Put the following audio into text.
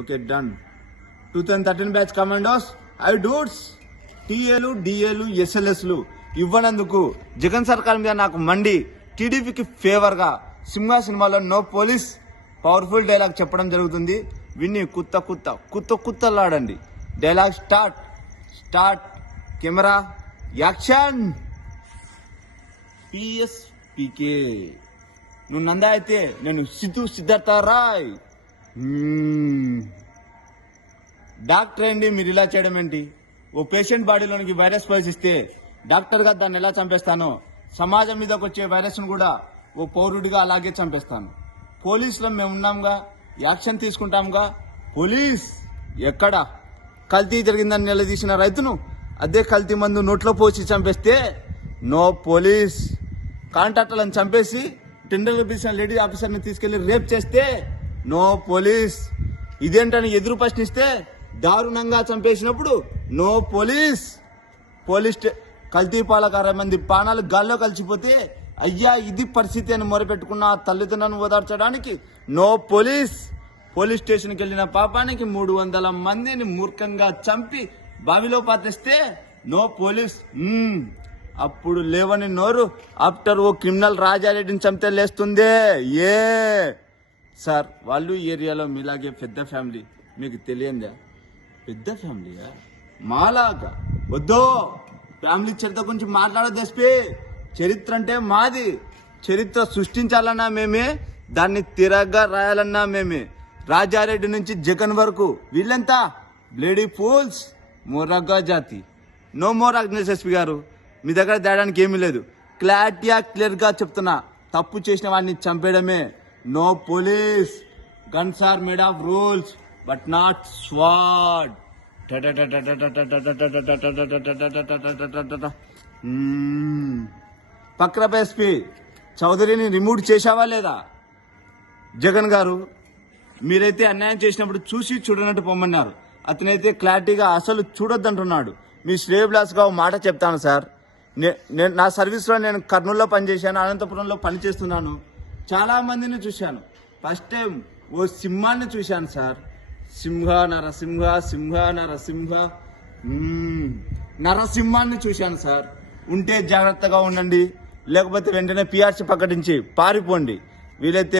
Okay done. 2013 batch commandos ఐ డూట్స్ టీఏలు డిఏలు ఎస్ఎల్ఎస్లు ఇవ్వనందుకు జగన్ సర్కార్ మీద నాకు మండి టీడీపీకి ఫేవర్ గా సింహ సినిమాలో నో పోలీస్ పవర్ఫుల్ డైలాగ్ చెప్పడం జరుగుతుంది. విన్ని కుత్తలాడండి. Dialogue start camera action. పిఎస్పికే నువ్వు నందా అయితే నేను సిద్ధార్థ రాయ్. డాక్టర్ ఏంటి మీరు ఇలా చేయడం ఏంటి? ఓ పేషెంట్ బాడీలోనికి వైరస్ ప్రవేశిస్తే డాక్టర్గా దాన్ని ఎలా చంపేస్తానో సమాజం మీదకి వచ్చే వైరస్ను కూడా ఓ పౌరుడిగా అలాగే చంపేస్తాను. పోలీసులో మేము ఉన్నాంగా, యాక్షన్ తీసుకుంటాంగా. పోలీస్ ఎక్కడ? కల్తీ జరిగిందని నిలదీసిన రైతును అదే కల్తీ మందు నోట్లో పోసి చంపేస్తే నో పోలీస్. కాంట్రాక్టర్లను చంపేసి టెండర్ పిలిచిన లేడీ ఆఫీసర్ని తీసుకెళ్లి రేప్ చేస్తే నో పోలీస్. ఇదేంటని ఎదురు ప్రశ్నిస్తే దారుణంగా చంపేసినప్పుడు నో పోలీస్. కల్తీ పాలకు 60 మంది ప్రాణాలు గాల్లో కలిసిపోతే అయ్యా ఇది పరిస్థితి అని మొరపెట్టుకున్న ఆ తల్లిదండ్రులను ఓదార్చడానికి నో పోలీస్. పోలీస్ స్టేషన్కి వెళ్లిన పాపానికి 300 మందిని మూర్ఖంగా చంపి బావిలో పాతేస్తే నో పోలీస్. అప్పుడు లేవని నోరు ఆఫ్టర్ ఓ క్రిమినల్ రాజారెడ్డిని చంపితే లేస్తుందే. ఏ సార్ వాళ్ళు ఏరియాలో మీలాగే పెద్ద ఫ్యామిలీ, మీకు తెలియందా? పెద్ద ఫ్యామిలీయా? మాలాగా వద్దో. ఫ్యామిలీ చరిత్ర గురించి మాట్లాడదు ఎస్పీ. చరిత్ర అంటే మాది. చరిత్ర సృష్టించాలన్నా మేమే, దాన్ని తిరగ్గా రాయాలన్నా మేమే. రాజారెడ్డి నుంచి జగన్ వరకు వీళ్ళంతా బ్లేడీ ఫూల్స్, మొరగ్గా జాతి. నో మోర్ అగ్నేష్ ఎస్పీ గారు, మీ దగ్గర తేడానికి ఏమీ లేదు. క్లియర్ గా చెప్తున్నా, తప్పు చేసిన వాడిని చంపేయడమే. No police. Guns are made of rules but not squad. పక్రప ఎస్పీ చౌదరిని రిమూవ్ చేశావా లేదా? జగన్ గారు మీరైతే అన్యాయం చేసినప్పుడు చూసి చూడనట్టు పొమ్మన్నారు. అతనైతే క్లారిటీగా అసలు చూడొద్దంటున్నాడు. మీ శ్రేయభిలాష్గా మాట చెప్తాను సార్. నా సర్వీస్లో నేను కర్నూలులో పనిచేశాను, అనంతపురంలో పనిచేస్తున్నాను. చాలా మందిని చూశాను. ఫస్ట్ టైం ఓ సింహాన్ని చూశాను సార్. నరసింహాన్ని చూశాను సార్. ఉంటే జాగ్రత్తగా ఉండండి, లేకపోతే వెంటనే పిఆర్సీ ప్రకటించి పారిపోండి. వీలైతే